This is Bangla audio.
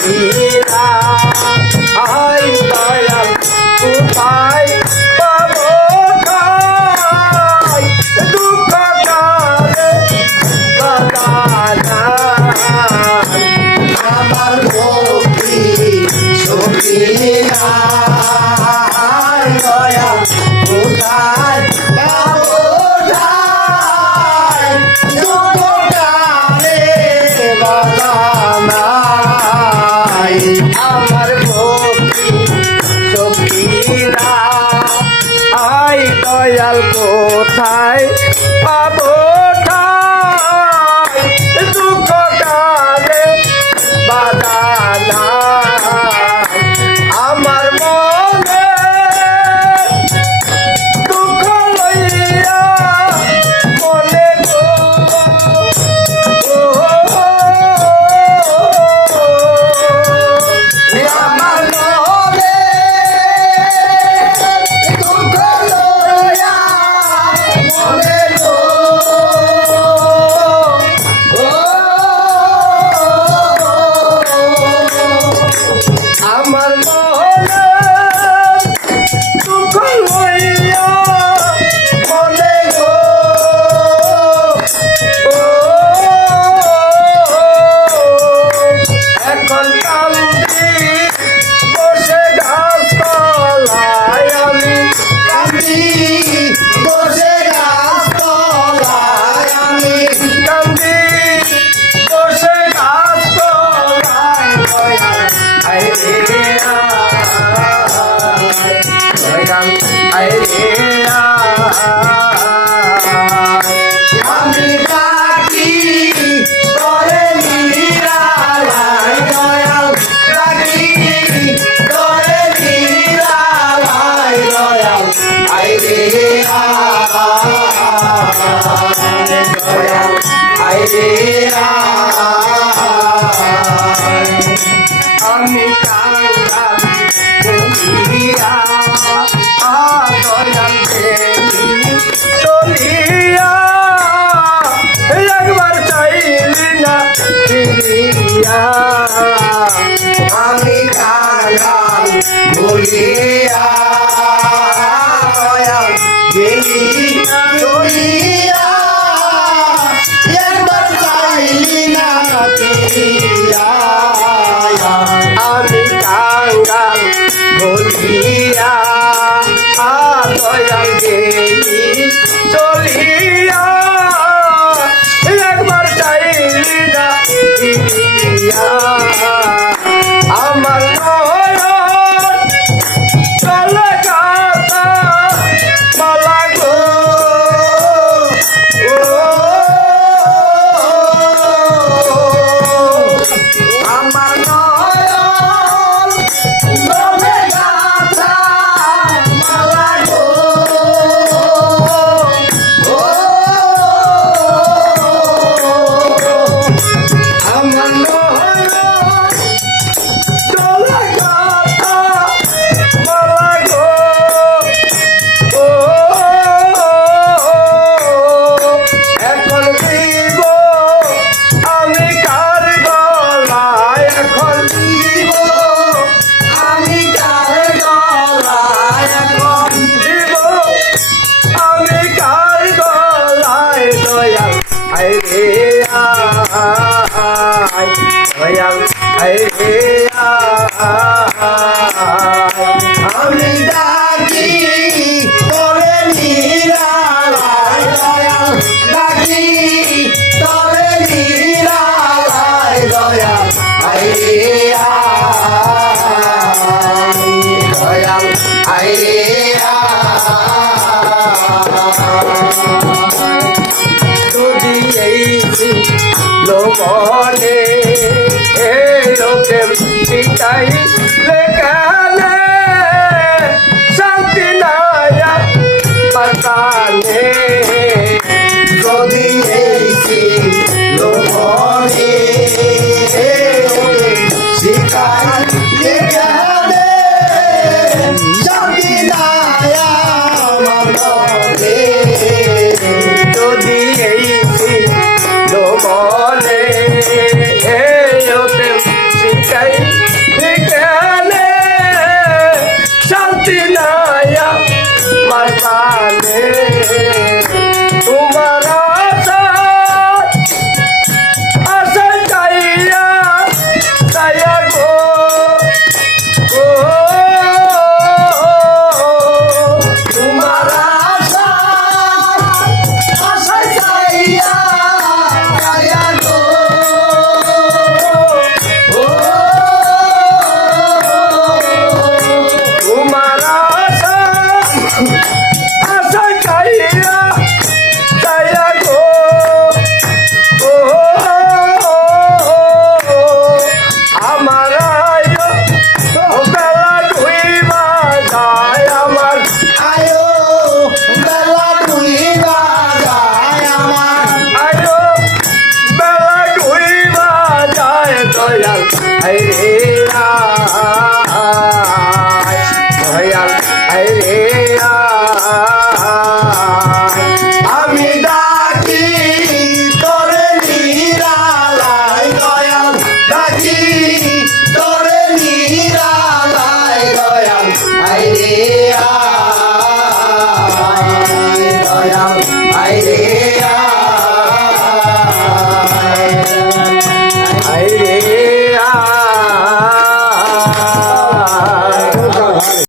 see. আমি আমি ডাকি তবে নিরালায় দয়াল ডাকি তবে নিরালায় দয়াল। যদি এই লোভনে নাই লেখালে শান্তি নায়া পাতালে কবি মেয়েছি লোভনে শিকার লেখালে শান্তি নায়া মাতা